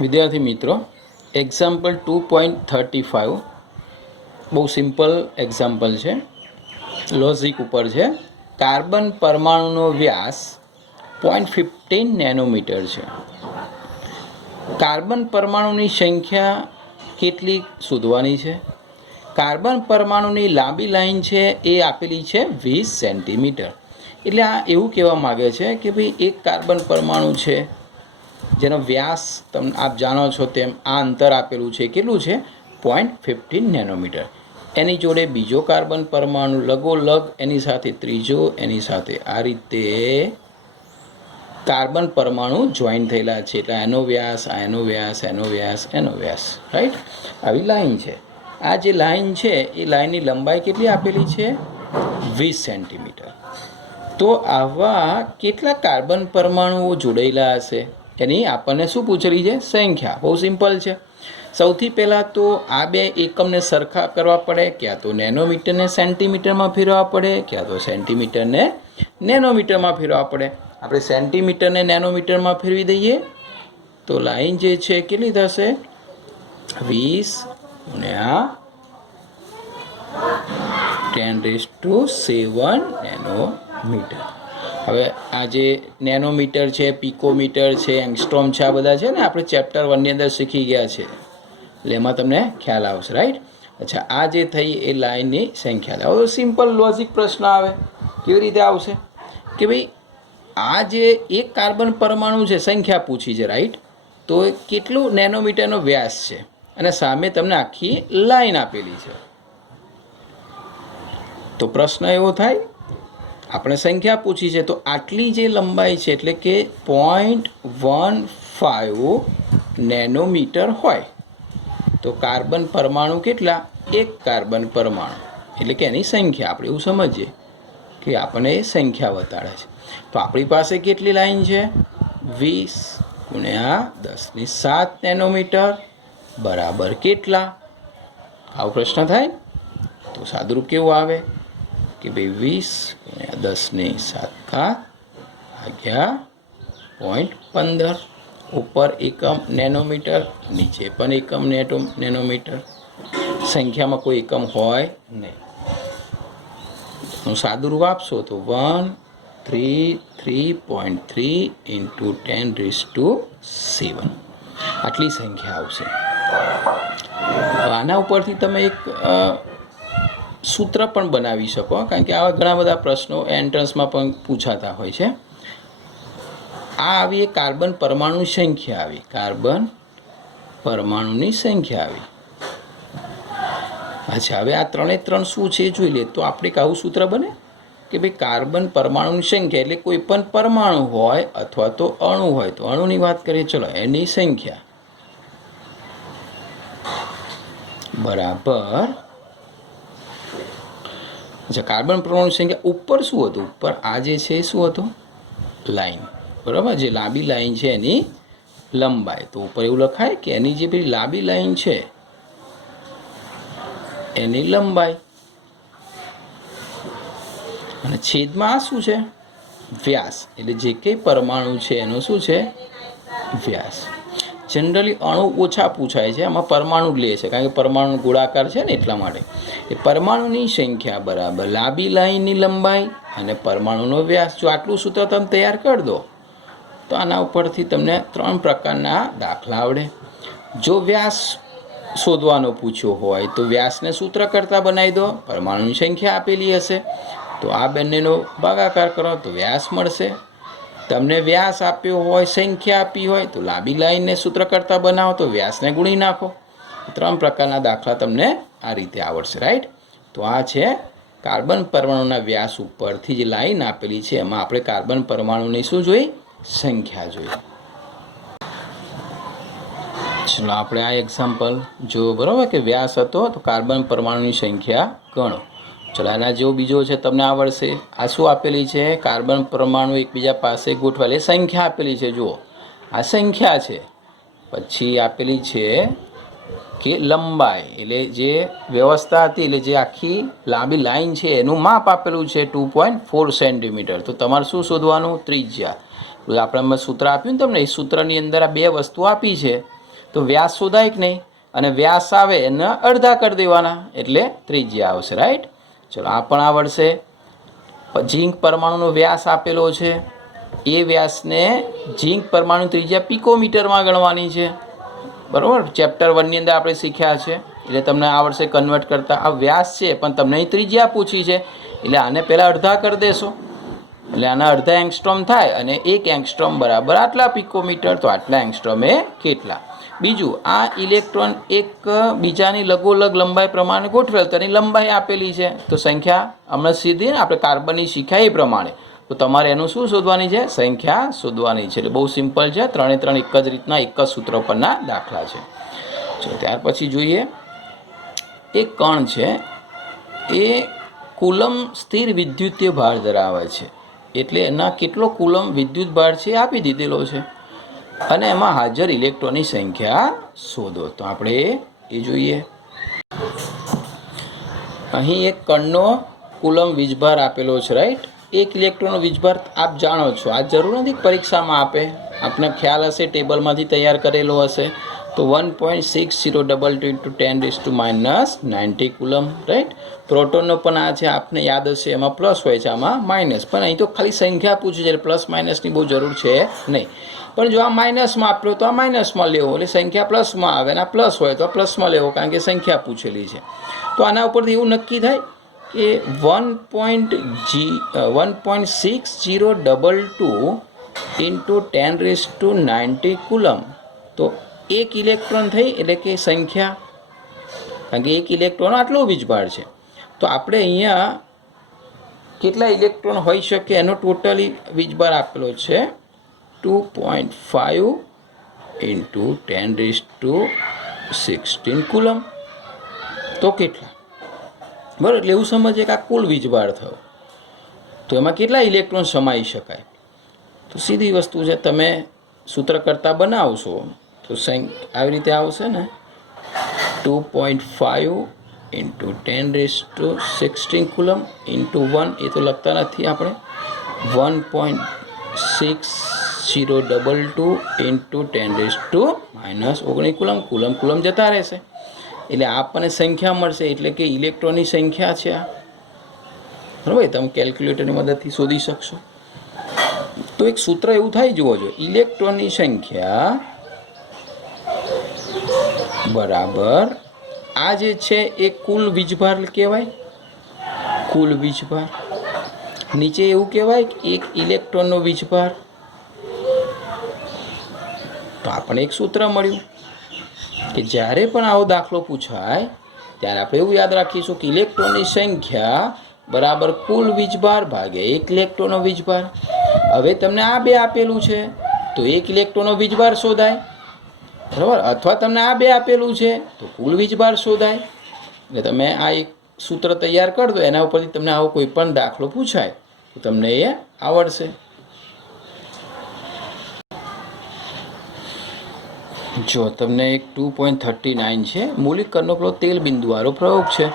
વિદ્યાર્થી મિત્રો, એક્ઝામ્પલ 2.35 બહુ સિમ્પલ એક્ઝામ્પલ છે, લોજિક ઉપર છે. કાર્બન પરમાણુનો વ્યાસ 0.15 નેનોમીટર છે. કાર્બન પરમાણુની સંખ્યા કેટલી શોધવાની છે? કાર્બન પરમાણુની લાંબી લાઈન છે એ આપેલી છે 20 સેન્ટીમીટર. એટલે આ એવું કહેવા માગે છે કે ભાઈ એક કાર્બન પરમાણુ છે જેનો વ્યાસ તમે આપ જાણો છો તેમ આ અંતર આપેલું છે, કેટલું છે? 0.15 નેનોમીટર. એની જોડે બીજો કાર્બન પરમાણુ લગોલગ, એની સાથે ત્રીજો, એની સાથે આ રીતે કાર્બન પરમાણુ જોઈન થયેલા છે. એટલે એનો વ્યાસ, આ એનો વ્યાસ, એનો વ્યાસ, એનો વ્યાસ, રાઈટ? આવી લાઈન છે. આ જે લાઈન છે એ લાઈનની લંબાઈ કેટલી આપેલી છે? 20 સેન્ટીમીટર. તો આવા કેટલા કાર્બન પરમાણુઓ જોડાયેલા હશે એની આપણને શું પૂછેલી છે? સંખ્યા. બહુ સિમ્પલ છે. સૌથી પહેલાં તો આ બે એકમને સરખા કરવા પડે, ક્યાં તો નેનોમીટરને સેન્ટીમીટરમાં ફેરવવા પડે, ક્યાં તો સેન્ટીમીટરને નેનોમીટરમાં ફેરવવા પડે. આપણે સેન્ટીમીટરને નેનોમીટરમાં ફેરવી દઈએ તો લાઈન જે છે કેટલી થશે? 20 ગુણ્યા 10⁷ નેનોમીટર. હવે આ જે નેનોમીટર છે, પિકોમીટર છે, એંગસ્ટ્રોમ છે, આ બધા છે ને આપણે ચેપ્ટર 1 ની અંદર શીખી ગયા છે, એટલે એમાં તમને ખ્યાલ આવશે, રાઈટ? અચ્છા, આ જે થઈ એ લાઈનની સંખ્યા. હવે સિમ્પલ લોજિક પ્રશ્ન આવે. કેવી રીતે આવશે કે ભાઈ આ જે એક કાર્બન પરમાણુ છે, સંખ્યા પૂછી છે, રાઈટ? તો કેટલું નેનોમીટરનો વ્યાસ છે અને સામે તમને આખી લાઈન આપેલી છે. તો પ્રશ્ન એવો થાય, આપણે સંખ્યા પૂછી છે તો આટલી જે લંબાઈ છે એટલે કે 0.15 નેનોમીટર હોય તો કાર્બન પરમાણુ કેટલા? એક કાર્બન પરમાણુ, એટલે કે એની સંખ્યા. આપણે એવું સમજીએ કે આપણને એ સંખ્યા બતાડે છે. તો આપણી પાસે કેટલી લાઈન છે? 20 ગુણ્યા 10⁷ નેનોમીટર બરાબર કેટલા? આવો પ્રશ્ન થાય તો સાદુરૂપ કેવું આવે કે ભાઈ 20 ગુણ્યા 10⁷ ભાગ્યા 0.15. ઉપર એકમ નેનોમીટર, નીચે પણ એકમ નેનોમીટર. સંખ્યામાં કોઈ એકમ હોય નહીં. હું સાદુરૂપ આપશો તો 133.3 × 10⁷ આટલી સંખ્યા આવશે. આના ઉપરથી તમે એક સૂત્ર પણ બનાવી શકો, કારણ કે આવા ઘણા બધા પ્રશ્નો એન્ટ્રન્સમાં પણ પૂછાતા હોય છે. આ આવી એક કાર્બન પરમાણુની સંખ્યા આવી, કાર્બન પરમાણુની સંખ્યા આવી. અચ્છા, હવે આ ત્રણે ત્રણ શું છે જોઈ લે તો આપણે આવું સૂત્ર બને કે ભાઈ કાર્બન પરમાણુની સંખ્યા એટલે કોઈ પણ પરમાણુ હોય અથવા તો અણુ હોય. તો અણુની વાત કરીએ, ચલો, એની સંખ્યા બરાબર. અચ્છા, કાર્બન પરમાણુની સંખ્યા ઉપર શું હતું? ઉપર આ જે છે શું હતું? લાઈન, બરાબર? જે લાંબી લાઈન છે એની લંબાઈ. તો ઉપર એવું લખાય કે એની જે પેલી લાંબી લાઈન છે એની લંબાઈ, અને છેદમાં આ શું છે? વ્યાસ. એટલે જે કંઈ પરમાણુ છે એનો શું છે? વ્યાસ. જનરલી અણુ ઓછા પૂછાય છે, આમાં પરમાણુ જ લે છે, કારણ કે પરમાણુ ગોળાકાર છે ને એટલા માટે. એ પરમાણુની સંખ્યા બરાબર લાંબી લાઈનની લંબાઈ અને પરમાણુનો વ્યાસ. જો આટલું સૂત્ર તમે તૈયાર કરી દો તો આના ઉપરથી તમને 3 પ્રકારના દાખલા આવડે. જો વ્યાસ શોધવાનો પૂછ્યો હોય તો વ્યાસને સૂત્ર કરતાં બનાવી દો. પરમાણુની સંખ્યા આપેલી હશે તો આ બંનેનો ભાગાકાર કરો તો વ્યાસ મળશે. તમને વ્યાસ આપ્યો હોય, સંખ્યા આપી હોય તો લાંબી લાઈનને સૂત્ર કરતાં બનાવો તો વ્યાસને ગુણી નાખો. 3 પ્રકારના દાખલા તમને આ રીતે આવડશે, રાઈટ? તો આ છે કાર્બન પરમાણુના વ્યાસ ઉપરથી જે લાઈન આપેલી છે એમાં આપણે કાર્બન પરમાણુની શું જોઈ? સંખ્યા જોઈ. ચલો, આપણે આ એક્ઝામ્પલ જો, બરાબર, કે વ્યાસ હતો તો કાર્બન પરમાણુની સંખ્યા ગણો. ચલો, આના જેવો બીજો છે, તમને આવડશે. આ શું આપેલી છે? કાર્બન પરમાણુ એકબીજા પાસે ગોઠવાયેલી સંખ્યા આપેલી છે. જુઓ, આ સંખ્યા છે. પછી આપેલી છે કે લંબાઈ, એટલે જે વ્યવસ્થા હતી, એટલે જે આખી લાંબી લાઈન છે એનું માપ આપેલું છે 2.4 સેન્ટીમીટર. તો તમારે શું શોધવાનું? ત્રિજ્યા. આપણે સૂત્ર આપ્યું ને તમને, એ સૂત્રની અંદર આ બે વસ્તુ આપી છે તો વ્યાસ શોધાય કે નહીં, અને વ્યાસ આવે એને અડધા કરી દેવાના એટલે ત્રિજ્યા આવશે, રાઈટ. ચલો આ પણ આવડશે. ઝીંક પરમાણુનો વ્યાસ આપેલો છે, એ વ્યાસને ઝીંક પરમાણુ ત્રિજ્યા પિકોમીટરમાં ગણવાની છે, બરાબર. ચેપ્ટર 1ની અંદર આપણે શીખ્યા છે, એટલે તમને આવડશે કન્વર્ટ કરતાં. આ વ્યાસ છે પણ તમને અહીં ત્રિજ્યા પૂછી છે, એટલે આને પહેલાં અડધા કરી દેશો, એટલે આના અડધા એંગસ્ટ્રોમ થાય, અને 1 એંગસ્ટ્રોમ બરાબર આટલા પિકોમીટર, તો આટલા એંગસ્ટ્રોમ એ કેટલા. બીજું, આ ઇલેક્ટ્રોન એક બીજાની લગોલગ લંબાઈ પ્રમાણે ગોઠવેલ, તેની લંબાઈ આપેલી છે, તો સંખ્યા હમણાં સીધી ને આપણે કાર્બનની શીખ્યા એ પ્રમાણે, તો તમારે એનું શું શોધવાની છે, સંખ્યા શોધવાની છે. એટલે બહુ સિમ્પલ છે, 3 એક જ રીતના એક જ સૂત્ર પરના દાખલા છે. ચલો ત્યાર પછી જોઈએ, એક કણ છે એ કુલમ સ્થિર વિદ્યુતીય ભાર ધરાવે છે, એટલે એના કેટલો કુલમ વિદ્યુત ભાર છે આપી દીધેલો છે, અને એમાં હાજર ઇલેક્ટ્રોનની સંખ્યા શોધો. તો આપણે એ જોઈએ. અહીં એક કણનો કુલમ વીજભાર આપેલો છે, રાઈટ. 1 ઇલેક્ટ્રોનનો વીજભાર આપ જાણો છો, આ જરૂર નથી પરીક્ષામાં આપે, આપને ખ્યાલ હશે, ટેબલમાંથી તૈયાર કરેલો હશે. તો 1.6022 × 10⁻90 કુલમ, રાઈટ. પ્રોટોનનો પણ આ છે, આપને યાદ હશે, એમાં પ્લસ હોય છે, આમાં માઇનસ, પણ અહીં તો ખાલી સંખ્યા પૂછી છે, એટલે પ્લસ માઇનસની બહુ જરૂર છે નહીં. પણ જો આ માઇનસમાં આપ્યો તો આ માઇનસમાં લેવો, એટલે સંખ્યા પ્લસમાં આવે, અને આ પ્લસ હોય તો આ પ્લસમાં લેવો, કારણ કે સંખ્યા પૂછેલી છે. તો આના ઉપરથી એવું નક્કી થાય કે 1.6022 × 10⁻90 કુલમ, તો 1 ઇલેક્ટ્રોન થઈ, એટલે કે સંખ્યા, કારણ કે 1 ઇલેક્ટ્રોન આટલો વીજભાર છે, તો આપણે અહીંયા કેટલા ઇલેક્ટ્રોન હોઈ શકે એનો ટોટલી વીજભાર આપેલો છે 2.5 × 10⁻16 કુલમ. તો કેટલા, બરાબર. એટલે એવું સમજીએ કે આ કુલ વીજભાર થયો, તો એમાં કેટલા ઇલેક્ટ્રોન સમાઈ શકાય. તો સીધી વસ્તુ છે, તમે સૂત્ર કરતાં બનાવશો તો આવી રીતે આવશે ને, 2.5 × 10⁻16 કુલમ ઇન્ટુ 1, એ તો લખતા નથી આપણે, 1.6022 × 10⁻19 કુલમ, કુલમ જતા રહેશે, એટલે આપણને સંખ્યા મળશે, એટલે કે ઇલેક્ટ્રોનની સંખ્યા છે આ, બરાબર. તમે કેલ્ક્યુલેટરની મદદથી શોધી શકશો. તો એક સૂત્ર એવું થાય, જુઓ છો, ઇલેક્ટ્રોનની સંખ્યા બરાબર આ જે છે એ કુલ વીજભાર કહેવાય, કુલ વીજભાર. નીચે એવું કહેવાય કે 1 ઇલેક્ટ્રોનનો વીજભાર. તો આપણે એક સૂત્ર મળ્યું કે જ્યારે પણ આવો દાખલો પૂછાય ત્યારે આપણે એવું યાદ રાખીશું કે ઇલેક્ટ્રોનની સંખ્યા બરાબર કુલ વીજભાર ભાગ્યા 1 ઇલેક્ટ્રોનનો વીજભાર. હવે તમને આ બે આપેલું છે, તો 1 ઇલેક્ટ્રોનનો વીજભાર શોધાય, બરાબર, અથવા તમને આ બે આપેલું છે તો કુલ વીજભાર શોધાય. એટલે તમે આ એક સૂત્ર તૈયાર કરી દો, એના ઉપરથી તમને આવો કોઈ પણ દાખલો પૂછાય તો તમને એ આવડશે. જો તમને એક 2.39 છે, મૂલિક કર્ણકનો તેલ બિંદુવાળો પ્રયોગ છે,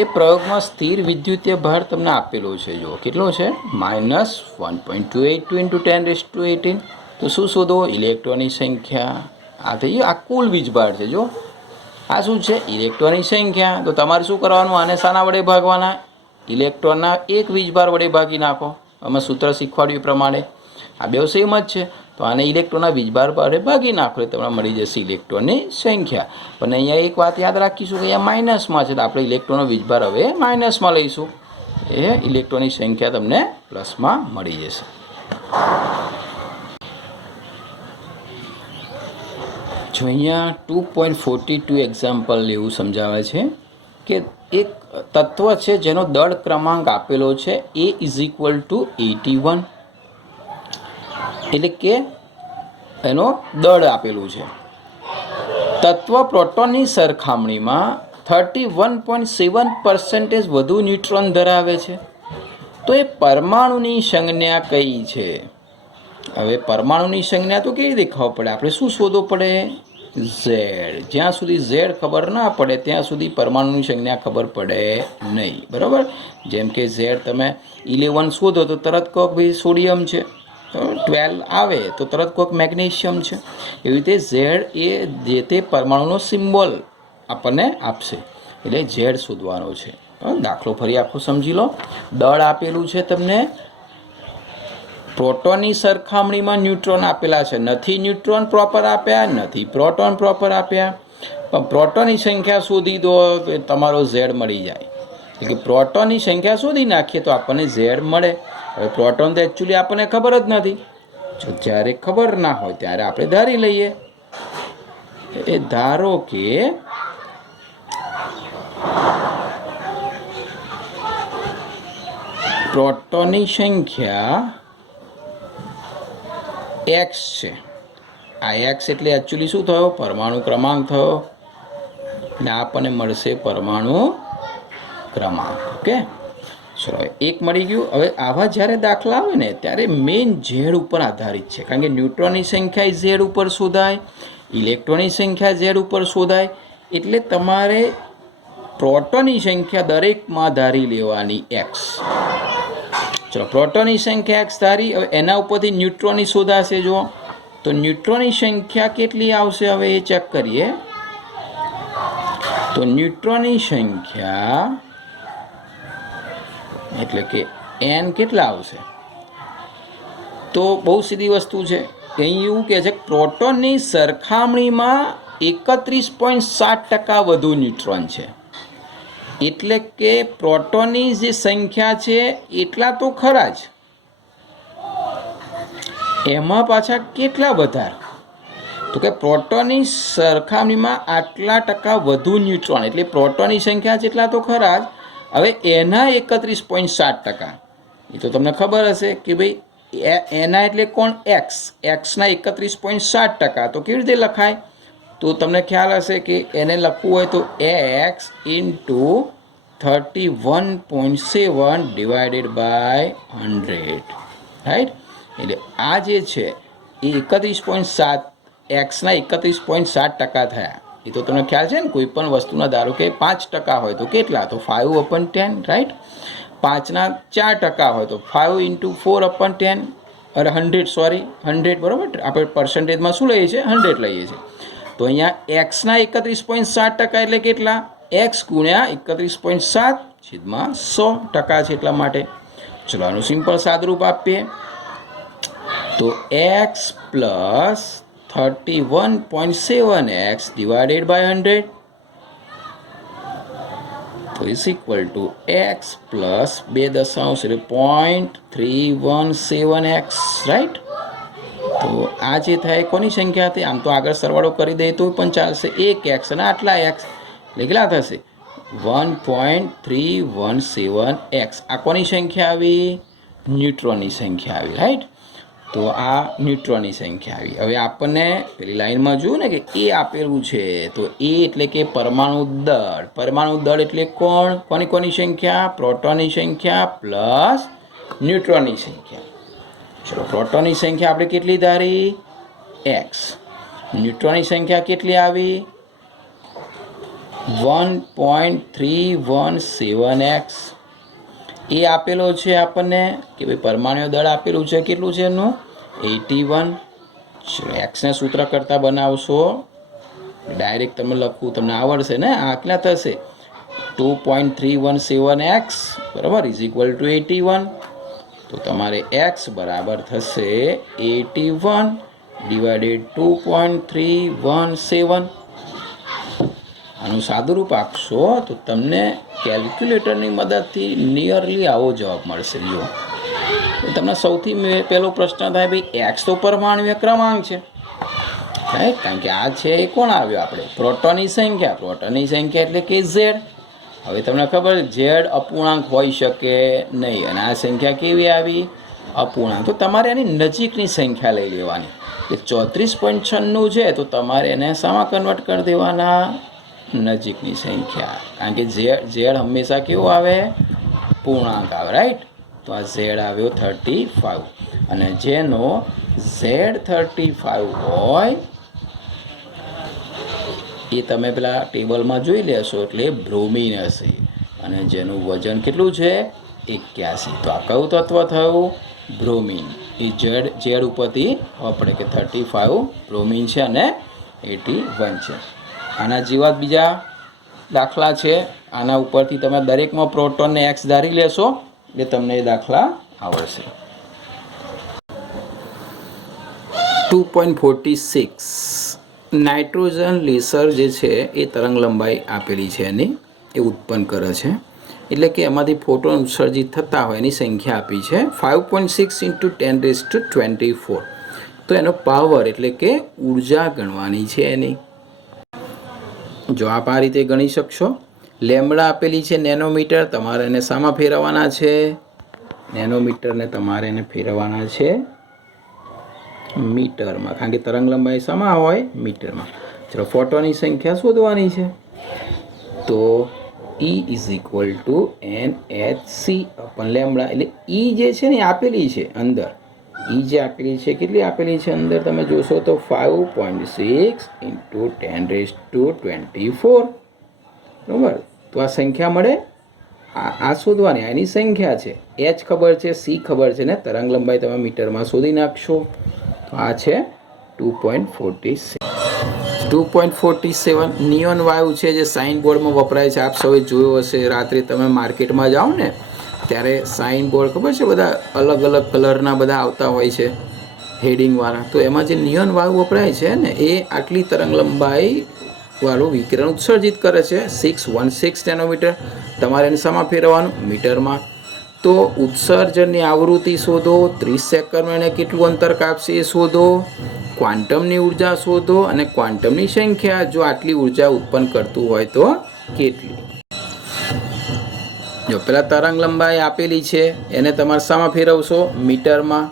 એ પ્રયોગમાં સ્થિર વિદ્યુતીય ભાર તમને આપેલો છે. જો કેટલો છે, -1.282 × 10⁻18. તો શું શોધો, ઇલેક્ટ્રોનની સંખ્યા. આ થઈ ગયું, આ કુલ વીજભાર છે. જો આ શું છે, ઇલેક્ટ્રોનની સંખ્યા. તો તમારે શું કરવાનું, આને શાના વડે ભાગવાના, ઇલેક્ટ્રોનના એક વીજભાર વડે ભાગી નાખો. અમે સૂત્ર શીખવાડ્યું એ પ્રમાણે આ બે સેમ જ છે, તો આને ઇલેક્ટ્રોનના વીજભાર વડે ભાગી નાખો એટલે તમને મળી જશે ઇલેક્ટ્રોનની સંખ્યા. પણ અહીંયા એક વાત યાદ રાખીશું કે અહીંયા માઇનસમાં છે, તો આપણે ઇલેક્ટ્રોનનો વીજભાર હવે માઇનસમાં લઈશું, એ ઇલેક્ટ્રોનની સંખ્યા તમને પ્લસમાં મળી જશે. જો અહીંયા 2.42 એક્ઝામ્પલ એવું સમજાવે છે કે એક તત્વ છે જેનો દળ ક્રમાંક આપેલો છે A = 81, એટલે કે એનો દળ આપેલું છે. તત્વ પ્રોટોનની સરખામણીમાં 31.7% વધુ ન્યુટ્રોન ધરાવે છે. તો એ પરમાણુની સંજ્ઞા કઈ છે? હવે પરમાણુની સંજ્ઞા તો કેવી રીતે ખબર પડે, આપણે શું શોધવું પડે, ઝેડ. જ્યાં સુધી ઝેડ ખબર ના પડે ત્યાં સુધી પરમાણુની સંજ્ઞા ખબર પડે નહીં, બરાબર. જેમ કે ઝેડ તમે 11 શોધો તો તરત કહો ભાઈ સોડિયમ છે, 12 આવે તો તરત કોઈક મેગ્નેશિયમ છે. એવી રીતે ઝેડ એ જે તે પરમાણુનો સિમ્બોલ આપણને આપશે, એટલે ઝેડ શોધવાનો છે. દાખલો ફરી આખો સમજી લો. દળ આપેલું છે તમને, પ્રોટોનની સરખામણીમાં ન્યુટ્રોન આપેલા છે. નથી ન્યુટ્રોન પ્રોપર આપ્યા, નથી પ્રોટોન પ્રોપર આપ્યા, પણ પ્રોટોનની સંખ્યા શોધી દો તો તમારો ઝેડ મળી જાય. એટલે કે પ્રોટોનની સંખ્યા શોધી નાખીએ તો આપણને ઝેડ મળે. હવે પ્રોટોન તો એકચ્યુઅલી આપણને ખબર જ નથી. જો જ્યારે ખબર ના હોય ત્યારે આપણે ધારી લઈએ. એ ધારો કે પ્રોટોનની સંખ્યા x છે. આ x એટલે એકચ્યુઅલી શું થયો? પરમાણુ ક્રમાંક થયો. અને આપણને મળશે પરમાણુ ક્રમાંક. ઓકે, ચલો એક મળી ગયું. હવે આવા જ્યારે દાખલા આવે ને ત્યારે મેઇન ઝેડ ઉપર આધારિત છે, કારણ કે ન્યુટ્રોનની સંખ્યા ઝેડ ઉપર શોધાય, ઇલેક્ટ્રોનની સંખ્યા ઝેડ ઉપર શોધાય. એટલે તમારે પ્રોટોનની સંખ્યા દરેકમાં ધારી લેવાની x. ચલો પ્રોટોનની સંખ્યા x ધારી. હવે એના ઉપરથી ન્યુટ્રોનની શોધાશે. જો તો ન્યુટ્રોનની સંખ્યા કેટલી આવશે હવે એ ચેક કરીએ. તો ન્યુટ્રોનની સંખ્યા એટલે કે n કેટલા આવશે? તો બહુ સીધી વસ્તુ છે. અહીં એવું કહે છે પ્રોટોનની સરખામણીમાં 31.7% વધુ ન્યુટ્રોન છે. એટલે કે પ્રોટોનની જે સંખ્યા છે એટલા તો ખરા જ, એમાં પાછા કેટલા વધારે? તો કે પ્રોટોનની સરખામણીમાં આટલા ટકા વધુ ન્યુટ્રોન, એટલે પ્રોટોનની સંખ્યા જેટલા તો ખરા જ, હવે એના 31.7%. એ તો તમને ખબર હશે કે ભાઈ એના એટલે કોણ? એક્સ. એક્સના 31.7%. તો કેવી રીતે લખાય? તો તમને ખ્યાલ હશે કે એને લખવું હોય તો x into 31.7 divided by 100, right? એટલે આ જે છે એ 31.7 એક્સના 31.7% થયા. એ તો તમને ખ્યાલ છે ને, કોઈ પણ વસ્તુના ધારો કે 5% હોય તો કેટલા? તો 5/10, રાઈટ? 5ના 4% હોય તો 5 ઇન્ટુ 4/10, અરે 100, સોરી 100, બરાબર? આપણે પર્સન્ટેજમાં શું લઈએ છીએ? 100 લઈએ છીએ. તો અહીંયા એક્સના 31.7% એટલે કેટલા? એક્સ ગુણ્યા 31.7/100% છે, એટલા માટે. ચલો આનું સિમ્પલ સાદુરૂપ આપીએ તો x plus 31.7x divided by 100 તો is equal to x plus 2.317x, right? તો આ જે થાય કોની સંખ્યા હતી? આમ તો આગળ સરવાળો કરી દઈએ તો પણ ચાલશે. 1x અને આટલા x એટલે કેટલા થશે? 1.317x. આ કોની સંખ્યા આવી? ન્યુટ્રોનની સંખ્યા આવી, રાઈટ? તો આ ન્યુટ્રોનની સંખ્યા આવી. હવે આપણને પેલી લાઈનમાં જોયું ને કે એ આપેલું છે, તો એ એટલે કે પરમાણુ દળ. પરમાણુ દળ એટલે કોણ? કોની સંખ્યા? પ્રોટોનની સંખ્યા પ્લસ ન્યુટ્રોનની સંખ્યા. ચલો પ્રોટોનની સંખ્યા આપણે કેટલી ધારી? x. ન્યુટ્રોનની સંખ્યા કેટલી આવી? 1.317x. એ આપેલો છે આપણને કે ભાઈ પરમાણુ દળ આપેલું છે. કેટલું છે એનું? 81. ચલો એક્સને સૂત્ર કરતાં બનાવશો, ડાયરેક્ટ તમે લખવું તમને આવડશે ને. આ કેટલા થશે? 2.317x, બરાબર, ઇઝ ઇક્વલ ટુ 81. તો તમારે એક્સ બરાબર થશે 81 ડિવાઇડેડ 2.317. આનું સાદુરૂપ આપશો તો તમને કેલ્ક્યુલેટરની મદદથી નિયરલી આવો જવાબ મળશે. જો તમને સૌથી પહેલો પ્રશ્ન થાય, ભાઈ એક્સ તો પરમાણુ ક્રમાંક છે, રાઈટ? કારણ કે આ છે એ કોણ આવ્યો? આપણે પ્રોટોનની સંખ્યા. પ્રોટોનની સંખ્યા એટલે કે ઝેડ. હવે તમને ખબર ઝેડ અપૂર્ણાંક હોઈ શકે નહીં, અને આ સંખ્યા કેવી આવી? અપૂર્ણાંક. તો તમારે એની નજીકની સંખ્યા લઈ લેવાની. કે 34.96 છે તો તમારે એને શામાં કન્વર્ટ કરી દેવાના? નજીકની સંખ્યા. કારણ કે ઝેડ હંમેશા કેવું આવે? પૂર્ણાંક આવે, રાઈટ? તો આ ઝેડ આવ્યો 35, અને જેનો ઝેડ 35 હોય એ તમે પેલા ટેબલમાં જોઈ લેશો એટલે બ્રોમિન હશે. અને જેનું વજન કેટલું છે? 81. તો આ કયું તત્વ થયું? બ્રોમિન. એ ઝેડ ઉપરથી ખબર પડે કે 35 બ્રોમિન છે અને 81 છે. આના જેવા જ બીજા દાખલા છે. આના ઉપરથી તમે દરેકમાં પ્રોટોનને એક્સ ધારી લેશો એટલે તમને એ દાખલા આવડશે. 2.46 નાઇટ્રોજન લેસર જે છે એ તરંગ લંબાઈ આપેલી છે એની એ ઉત્પન્ન કરે છે, એટલે કે એમાંથી ફોટોન ઉત્સર્જિત થતા હોય એની સંખ્યા આપી છે 5.6 × 10⁻²4. તો એનો પાવર એટલે કે ઉર્જા ગણવાની છે એની. જો આપ આ રીતે ગણી શકશો. લેમ્બડા આપેલી છે નેનોમીટર, તમારે એને શામાં ફેરવવાના છે? નેનોમીટરને તમારે એને ફેરવવાના છે મીટરમાં, કારણ કે તરંગ લંબાઈ શામાં હોય? મીટરમાં. ચલો ફોટોની સંખ્યા શોધવાની છે. તો E = NhC/લેમ્બડા. એટલે E જે છે ને આપેલી છે અંદર, E જે આપેલી છે કેટલી આપેલી છે અંદર તમે જોશો તો 5.6 × 10⁻²4. બરાબર. તો આ સંખ્યા મળે, આ શોધવાની, એની સંખ્યા છે. H ખબર છે, C ખબર છે ને તરંગ લંબાઈ તમે મીટરમાં શોધી નાખશો. તો આ છે 2.47. 2.47 નિયોન વાયુ છે જે સાઇન બોર્ડમાં વપરાય છે. આપ સૌએ જોયો હશે, રાત્રે તમે માર્કેટમાં જાઓ ને ત્યારે સાઇન બોર્ડ ખબર છે બધા અલગ અલગ કલરના બધા આવતા હોય છે હેડિંગવાળા. તો એમાં જે નિયોન વાયુ વપરાય છે ને એ આટલી તરંગ લંબાઈ વાળું વિકિરણ ઉત્સર્જિત કરે છે 616 નેનોમીટર. તમારે એને શામાં ફેરવવાનું? મીટરમાં. તો ઉત્સર્જનની આવૃત્તિ શોધો, 30 સેકન્ડમાં એને કેટલું અંતર કાપશે એ શોધો, ક્વોન્ટમની ઉર્જા શોધો અને ક્વોન્ટમની સંખ્યા જો આટલી ઉર્જા ઉત્પન્ન કરતું હોય તો કેટલી. જો પેલા તરંગ લંબાઈ આપેલી છે એને તમારે શામાં ફેરવશો? મીટરમાં.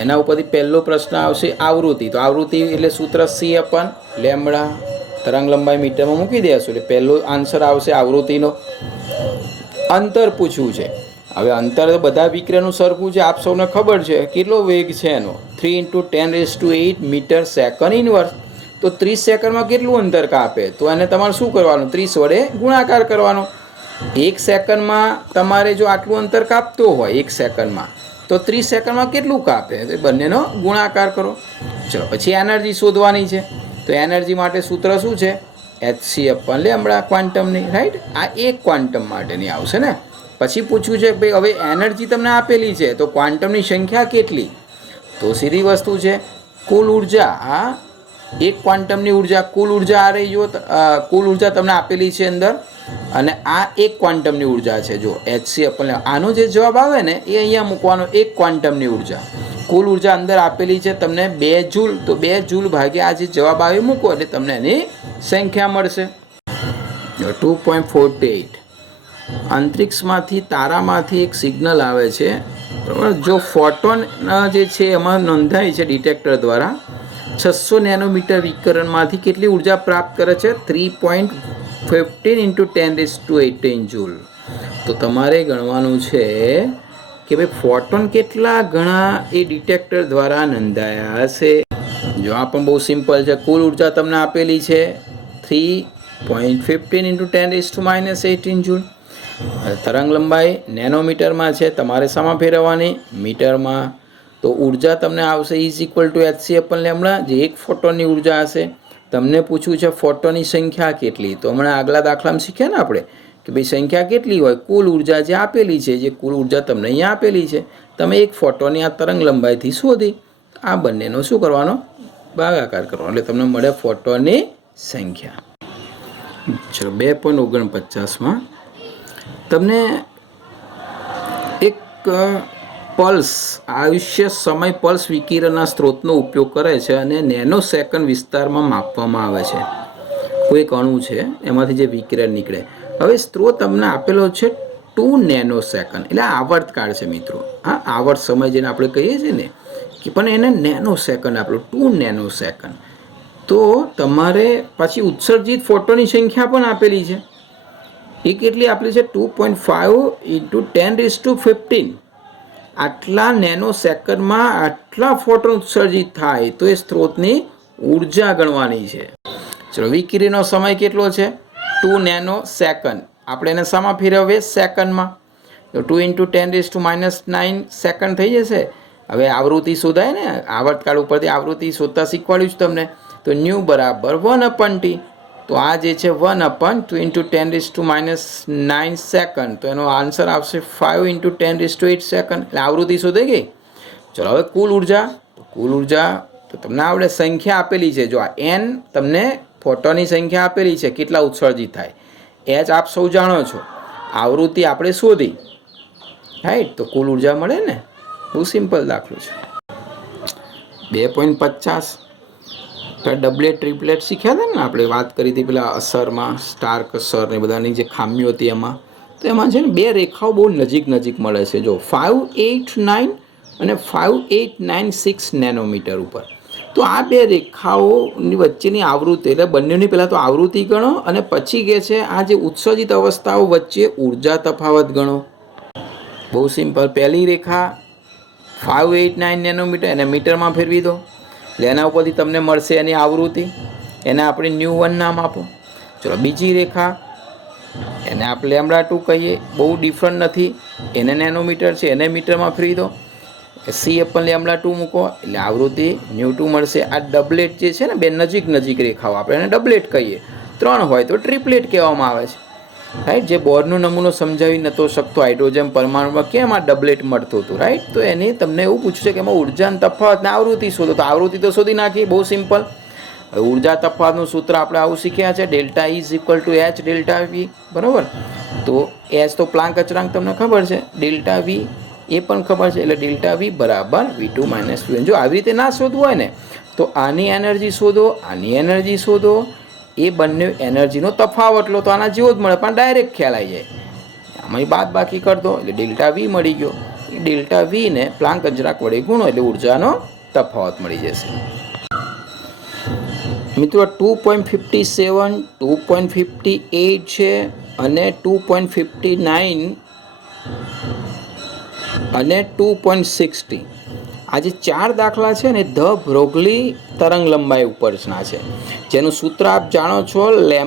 એના ઉપરથી પહેલો પ્રશ્ન આવશે આવૃત્તિ. તો આવૃત્તિ એટલે સૂત્ર C/લેમ્બડા. તરંગ લંબાઈ મીટરમાં મૂકી દેશો એટલે પહેલો આન્સર આવશે આવૃત્તિનો. અંતર પૂછવું છે. હવે અંતર તો બધા વિકિરણનું સરખું છે, આપ સૌને ખબર છે કેટલો વેગ છે એનો 3 × 10⁸ મીટર સેકન્ડ ઇનવર્સ. તો 30 સેકન્ડમાં કેટલું અંતર કાપે? તો એને તમારે શું કરવાનું? 30 વડે ગુણાકાર કરવાનો. 1 સેકન્ડમાં તમારે જો આટલું અંતર કાપતો હોય 1 સેકન્ડમાં, તો 30 સેકન્ડમાં કેટલું કાપે? તો બંનેનો ગુણાકાર કરો. ચલો પછી એનર્જી શોધવાની છે. તો એનર્જી માટે સૂત્ર શું છે? Hc/લેમ્બડા ક્વોન્ટમની, રાઈટ. આ એક ક્વોન્ટમ માટેની આવશે ને. પછી પૂછ્યું છે ભાઈ હવે એનર્જી તમને આપેલી છે તો ક્વોન્ટમની સંખ્યા કેટલી? તો સીધી વસ્તુ છે કુલ ઉર્જા. આ એક ક્વોન્ટમની ઉર્જા, કુલ ઉર્જા આ રહી. જો કુલ ઉર્જા તમને આપેલી છે અંદર અને આ એક ક્વોન્ટમની ઉર્જા છે. જો Hc/લેમ્બડા. આનો જે જવાબ આવે ને એ અહીંયા મૂકવાનો, એક ક્વોન્ટમની ઉર્જા. કુલ ઉર્જા અંદર આપેલી છે તમને 2 જૂલ. તો 2 જૂલ ભાગ્યા આ જે જવાબ આવે મૂકો એટલે તમને એની સંખ્યા મળશે. 2.48 અંતરિક્ષમાંથી તારામાંથી એક સિગ્નલ આવે છે, બરાબર. જો ફોટોન જે છે એમાં નોંધાય છે ડિટેક્ટર દ્વારા 600 નેનોમીટર વિકિરણમાંથી કેટલી ઉર્જા પ્રાપ્ત કરે છે? 3.15 × 10⁻18 જૂલ. તો તમારે ગણવાનું છે કે ભાઈ ફોટોન કેટલા ઘણા એ ડિટેક્ટર દ્વારા નોંધાયા હશે. જો આ પણ બહુ સિમ્પલ છે. કુલ ઉર્જા તમને આપેલી છે 3.15 × 10⁻18 જૂલ. તરંગ લંબાઈ નેનોમીટરમાં છે, તમારે શામાં ફેરવવાની? મીટરમાં. તો ઉર્જા તમને આવશે E = Hc/લેમ્બડા, જે એક ફોટોનની ઉર્જા હશે. તમને પૂછ્યું છે ફોટોની સંખ્યા કેટલી. તો હમણાં આગલા દાખલામાં શીખ્યા ને આપણે કે ભાઈ સંખ્યા કેટલી હોય? કુલ ઉર્જા જે આપેલી છે, જે કુલ ઉર્જા તમને અહીંયા આપેલી છે, તમે એક ફોટોની આ તરંગ લંબાઈથી શોધી આ બંનેનો શું કરવાનો? ભાગાકાર કરવાનો એટલે તમને મળે ફોટોની સંખ્યા. ચલો 2.49માં તમને એક પલ્સ આયુષ્ય સમય પલ્સ વિકિરણના સ્ત્રોતનો ઉપયોગ કરે છે અને નેનો સેકન્ડ વિસ્તારમાં માપવામાં આવે છે. કોઈ એક અણુ છે એમાંથી જે વિકિરણ નીકળે. હવે સ્ત્રોત તમને આપેલો છે 2 નેનો સેકન્ડ, એટલે આવર્તકાળ છે મિત્રો. હા, આવર્ત સમય જેને આપણે કહીએ છીએ ને, કે પણ એને નેનો સેકન્ડ આપેલો 2 નેનો સેકન્ડ. તો તમારે પછી ઉત્સર્જિત ફોટોની સંખ્યા પણ આપેલી છે. એ કેટલી આપેલી છે? 2.5 × 10⁻15. આટલા નેનો સેકન્ડમાં આટલા ફોટોન ઉત્સર્જિત થાય તો એ સ્ત્રોતની ઉર્જા ગણવાની છે. ચલો વિકિરણનો સમય કેટલો છે? 2 નેનો સેકન્ડ. આપણે એને શામાં ફેરવીએ? સેકન્ડમાં. તો 2 × 10⁻9 સેકન્ડ થઈ જશે. હવે આવૃત્તિ શોધાય ને, આવર્તકાળ ઉપરથી આવૃત્તિ શોધતા શીખવાડ્યું છે તમને. તો ન્યૂ બરાબર 1/t. તો આ જે છે 1/2 × 10⁻⁹ સેકન્ડ. તો એનો આન્સર આવશે 5 × 10⁸ સેકન્ડ. એટલે આવૃત્તિ શોધાઈ ગઈ. ચલો હવે કુલ ઉર્જા. તો કુલ ઉર્જા તો તમને આવડે, સંખ્યા આપેલી છે. જો આ n તમને ફોટોની સંખ્યા આપેલી છે, કેટલા ઉત્સર્જિત થાય. h આપ સૌ જાણો છો, આવૃત્તિ આપણે શોધી, રાઈટ. તો કુલ ઉર્જા મળે ને. બહુ સિમ્પલ દાખલો છે. 2.50. ડબલેટ ટ્રિપલેટ શીખ્યા હતા ને આપણે, વાત કરી હતી પેલા અસરમાં, સ્ટાર્ક અસર ને બધાની જે ખામીઓ હતી એમાં. તો એમાં છે ને બે રેખાઓ બહુ નજીક નજીક મળે છે. જો 589 અને 5896 નેનોમીટર ઉપર. તો આ બે રેખાઓની વચ્ચેની આવૃત્તિ, એટલે બંનેની પહેલાં તો આવૃત્તિ ગણો અને પછી કહે છે આ જે ઉત્સર્જિત અવસ્થાઓ વચ્ચે ઉર્જા તફાવત ગણો. બહુ સિમ્પલ. પહેલી રેખા 589 નેનોમીટર, એને મીટરમાં ફેરવી દો. એટલે એના ઉપરથી તમને મળશે એની આવૃત્તિ. એને આપણે ν1 નામ આપો. ચલો બીજી રેખા, એને આપણે λ2 કહીએ, બહુ ડિફરન્ટ નથી. એને નેનોમીટર છે, એને મીટરમાં ફેરવી દો. C/λ2 મૂકો એટલે આવૃત્તિ ν2 મળશે. આ ડબલેટ જે છે ને, બે નજીક નજીક રેખાઓ, આપણે એને ડબલેટ કહીએ. 3 હોય તો ટ્રિપલેટ કહેવામાં આવે છે, રાઈટ. જે બોરનો નમૂનો સમજાવી નહોતો શકતો હાઇડ્રોજન પરમાણુમાં કેમ આ ડબલેટ મળતું હતું, રાઈટ. તો એને તમને એવું પૂછ્યું છે કે એમાં ઉર્જા તફાવત ને આવૃત્તિ શોધો. તો આવૃત્તિ તો શોધી નાખી, બહુ સિમ્પલ. ઉર્જા તફાવતનું સૂત્ર આપણે આવું શીખ્યા છે, ΔE = H ΔV, બરાબર. તો H તો પ્લાન્ક અચળાંક તમને ખબર છે, ΔV એ પણ ખબર છે. એટલે ΔV બરાબર V2 - V1. જો આવી રીતે ના શોધવું હોય ને તો આની એનર્જી શોધો, આની એનર્જી શોધો, એ બંને એનર્જીનો તફાવત લો તો આના જેવો જ મળે, પણ ડાયરેક્ટ ખ્યાલ આવી જાય. આમાં બાદ બાકી કરી દો એટલે ΔV મળી ગયો. ΔV ને પ્લાન્ક અચળાંક વડે ગુણો એટલે ઉર્જાનો તફાવત મળી જશે. મિત્રો 2.57, 2.58 છે અને 2.59 અને 2.60. આ જે 4 દાખલા છે ને, ધ બ્રોગલી તરંગ લંબાઈ ઉપરના છે, જેનું સૂત્ર આપ જાણો છો, λ =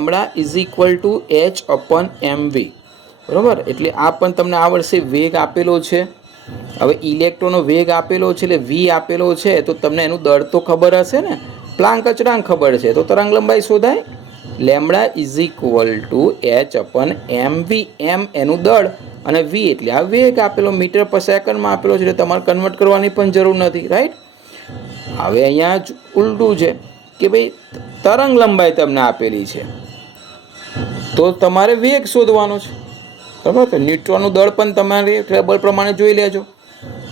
H/mv, બરાબર. એટલે આ પણ તમને આવડશે. વેગ આપેલો છે. હવે ઇલેક્ટ્રોનનો વેગ આપેલો છે એટલે v આપેલો છે, તો તમને એનું દળ તો ખબર હશે ને, પ્લાન્ક અચળાંક ખબર છે, તો તરંગ લંબાઈ શોધાય. λ = H/mv. m એનું દળ અને v એટલે આ વેગ આપેલો, મીટર પર સેકન્ડમાં આપેલો છે, એટલે તમારે કન્વર્ટ કરવાની પણ જરૂર નથી, રાઈટ. હવે અહીંયા જ ઉલટું છે કે ભાઈ તરંગ લંબાઈ તમને આપેલી છે તો તમારે વેગ શોધવાનો છે, બરાબર. તો ન્યુટ્રોનનું દળ પણ તમારે ટેબલ પ્રમાણે જોઈ લેજો.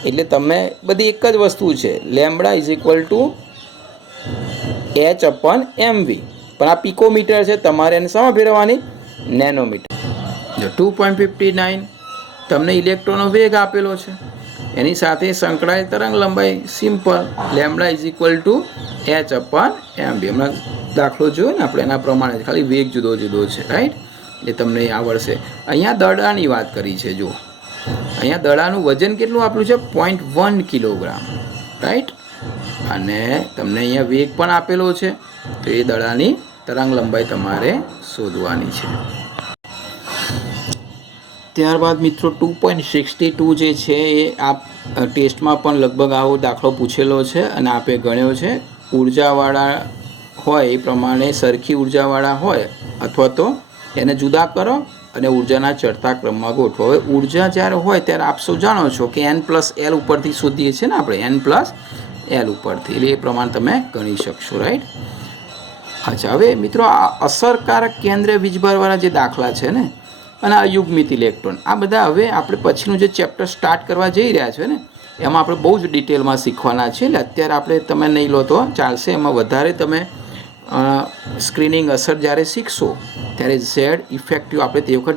એટલે તમે બધી એક જ વસ્તુ છે, λ = H/mv. પણ આ પિકોમીટર છે, તમારે એને શેમાં ફેરવવાની? નેનોમીટર. 2.59 તમને ઇલેક્ટ્રોનનો વેગ આપેલો છે, એની સાથે સંકળાયેલ તરંગ લંબાઈ સિમ્પલ, λ = H/mv. હમણાં દાખલો જોયો ને આપણે, એના પ્રમાણે ખાલી વેગ જુદો જુદો છે, રાઈટ. એ તમને આવડશે. અહીંયા દડાની વાત કરી છે. જો અહીંયા દડાનું વજન કેટલું આપ્યું છે? 0.1 કિલોગ્રામ, રાઈટ. અને તમને અહીંયા વેગ પણ આપેલો છે, તો એ દડાની તરંગ લંબાઈ તમારે શોધવાની છે. ત્યારબાદ મિત્રો 2.62 જે છે એ આ ટેસ્ટમાં પણ લગભગ આવો દાખલો પૂછેલો છે અને આપે ગણ્યો છે. ઉર્જાવાળા હોય એ પ્રમાણે, સરખી ઉર્જાવાળા હોય અથવા તો એને જુદા કરો અને ઉર્જાના ચડતા ક્રમમાં ગોઠવો. હવે ઉર્જા જ્યારે હોય ત્યારે આપ સૌ જાણો છો કે n+l ઉપરથી શોધીએ છીએ ને આપણે, n+l ઉપરથી, એટલે એ પ્રમાણે તમે ગણી શકશો, રાઈટ. અચ્છા, હવે મિત્રો આ અસરકારક કેન્દ્રીય વીજભારવાળા જે દાખલા છે ને, અને આ યુગ્મિત ઇલેક્ટ્રોન, આ બધા હવે આપણે પછીનું જે ચેપ્ટર સ્ટાર્ટ કરવા જઈ રહ્યા છે ને, એમાં આપણે બહુ જ ડિટેલમાં શીખવાના છે. એટલે અત્યારે આપણે તમે નહીં લો તો ચાલશે. એમાં વધારે તમે સ્ક્રીનિંગ અસર જ્યારે શીખશો ત્યારે ઝેડ ઇફેક્ટિવ આપણે તે વખત